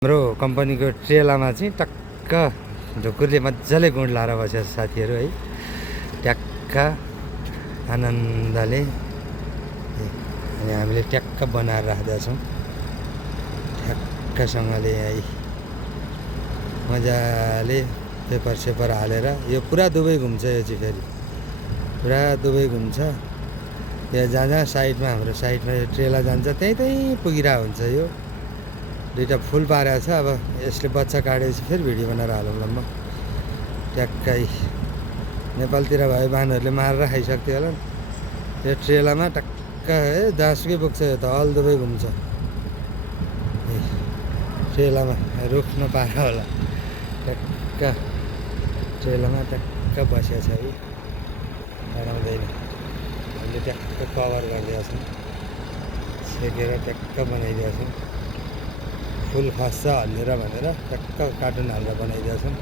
हाम्रो कम्पनीको ट्रेलामा चाहिँ टक्क ढुकुरले मजाले गुड लाएर बसेको छ साथीहरू है। ट्याक्क आनन्दले अनि हामीले ट्याक्क बनाएर राख्दा छौँ ठ्याक्कसँगले है। मजाले पेपर सेपर हालेर यो पुरा दुबई घुम्छ। यो चाहिँ फेरि पुरा दुबई घुम्छ। यहाँ जहाँ जहाँ साइडमा हाम्रो साइडमा यो ट्रेला जान्छ त्यहीँ पुगिरहेको हुन्छ। यो दुईटा फुल पारेको छ। अब यसले बच्चा काटेपछि फेरि भिडियो बनाएर हालौँला म। ट्याक्कै नेपालतिर भए बानहरूले मारेर खाइसक्थ्यो होला। यो ट्रेलामा टक्क जहाँसुकै पुग्छ। यो त अल दुबई घुम्छ। ट्रेलामा रुख नपाएर होला टक्क ट्रेलामा टक्क बसेको छ है। हराउँदैन। हामीले ट्याक्क कभर गरिदिएका छौँ। छेकेर ट्याक्क बनाइदिएका छौँ। फुल खस्छ हल्लिएर भनेर टक्क कार्टुन हालेर बनाइदिएका छौँ।